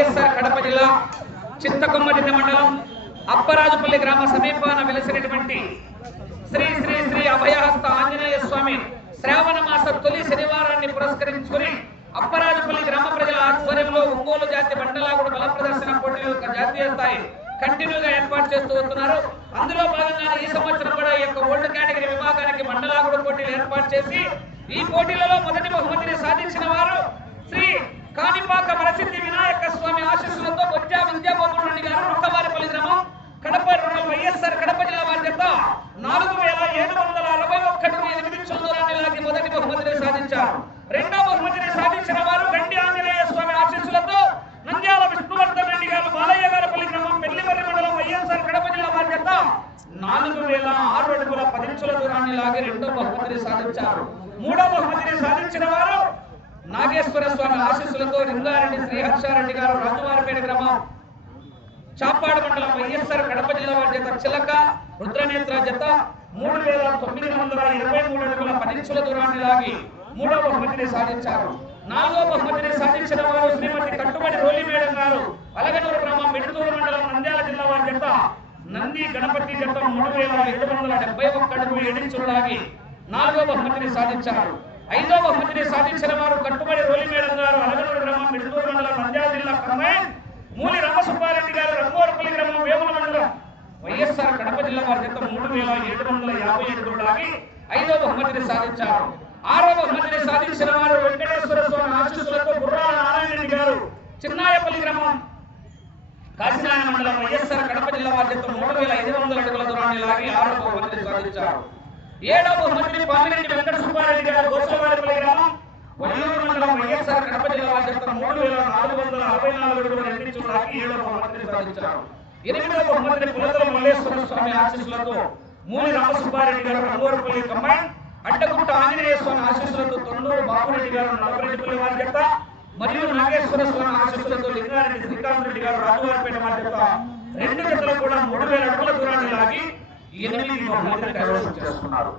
వైఎస్ఆర్ కడప జిల్లా చింతకొమ్మదిన్న మండలం అప్పరాజుపల్లి గ్రామ సమీపాన వెలిసినటువంటి శ్రీ శ్రీ శ్రీ అభయహస్త ఆంజనేయ స్వామి శ్రావణ మాస తొలి శనివారాన్ని పురస్కరించుకుని అప్పరాజుపల్లి గ్రామ ప్రజల ఆధ్వర్యంలో ఒంగోలు జాతి మండలాగుడు బల ప్రదర్శన పోటీలు యొక్క జాతీయ స్థాయి కంటిన్యూగా ఏర్పాటు చేస్తూ వస్తున్నారు. అందులో భాగంగా ఈ సంవత్సరం కూడా ఈ యొక్క ఓల్డ్ కేటగిరీ విభాగానికి మండలాగుడు పోటీలు ఏర్పాటు చేసి ఈ పోటీలలో మొదటి బహుమతిని సాధించారు వారు శ్రీ కాణిపాక వరసిద్ధి వినాయక స్వామి ఆశీస్సులతో బొజ్జా విద్యాబాబు రెడ్డి గారు రొక్కవారిపల్లి గ్రామం కడప రుణం వైఎస్ఆర్ కడప జిల్లా వారి చేత నాలుగు వేల ఏడు వందల అరవై ఒక్కటి ఎనిమిది చంద్రాన్ని లాగి మొదటి బహుమతిని సాధించారు. రెండవ బహుమతిని సాధించిన వారు గండి ఆంజనేయ స్వామి ఆశీస్సులతో నంద్యాల విష్ణువర్ధన్ రెడ్డి గారు బాలయ్య గారపల్లి గ్రామం పెళ్ళిమర్రి మండలం వైఎస్ఆర్ కడప జిల్లా వారి చేత నాలుగు వేల ఆరు అడుగుల పదించుల దూరాన్ని లాగి రెండో బహుమతిని సాధించారు. మూడో బహుమతిని సాధించిన వారు నాగేశ్వర స్వామి ఆశీస్సులతో లింగారెడ్డి శ్రీహర్షారెడ్డి గారు రాజువారిపేట గ్రామం చాపాడు మండలం వైఎస్ఆర్ కడప జిల్లా వారి చేత చిలక రుద్రనేత్ర జత మూడు వేల తొమ్మిది వందల ఇరవై మూడు అడుగుల పదించుల దూరాన్ని లాగి మూడో బహుమతిని సాధించారు. నాలుగో బహుమతిని సాధించిన వారు శ్రీమతి కట్టుబడి రోలి మేడం గారు అలగనూరు గ్రామం మిడుతూరు మండలం నంద్యాల జిల్లా వారి జత నంది గణపతి జత మూడు వేల ఏడు వందల డెబ్బై ఒక్క అడుగులు ఎడించులు లాగి నాలుగో బహుమతిని సాధించారు. ఐదో బహుమతిని సాధించిన వారు కట్టుబడి రోలి మేడం గారు అలగనూరు గ్రామం మిడుతూరు మండలం నంద్యాల జిల్లా కంబైన్ మూలి రామసుబ్బారెడ్డి గారు రంగోరపల్లి గ్రామం వేముల మండలం వైఎస్ఆర్ కడప జిల్లా వారి చేత మూడు వేల ఏడు వందల యాభై ఏడు లాగి ఐదవ బహుమతిని సాధించారు. ఆరవ బహుమతిని సాధించిన వారు వెంకటేశ్వర స్వామి ఆశీస్సులతో బుర్రాల నారాయణ గారు చిన్నాయపల్లి గ్రామం. కాశీనారాయణ మండలం వైఎస్ఆర్ కడప జిల్లా వారి చేత మూడు వేల ఐదు వందల అడుగుల దూరాన్ని లాగి ఆరవ బహుమతిని సాధించారు. ఏడవ బహుమతిని పామిరెడ్డి వెంకట సుబ్బారెడ్డి గారు గోసలవారిపల్లి గ్రామం. వల్లూరు మండలం వైఎస్ఆర్ కడప జిల్లా వారి మూడు వేల నాలుగు వందల అరవై నాలుగు అడుగుల రెండించు ఏడవ ఏడో బహుమతిని సాధించారు. ఎనిమిదవ బహుమతిని పులతల మల్లేశ్వర స్వామి ఆశీస్సులతో మూలి రామసుబ్బారెడ్డి గారు రంగోరపల్లి కమాండ్ అడ్డగుట్ట ఆంజనేయ స్వామి ఆశీస్సులతో తొండూరు బాబురెడ్డి గారు నల్లరెడ్డిపల్లి వారి చేత మరియు నాగేశ్వర స్వామి ఆశీస్సులతో లింగారెడ్డి శ్రీకాంత్ రెడ్డి గారు రాజువారిపేట వారి చేత రెండు జతలు కూడా మూడు వేల అడుగుల దూరాన్ని లాగి ఎనిమిది బహుమతిని కైవసం చేసుకున్నారు.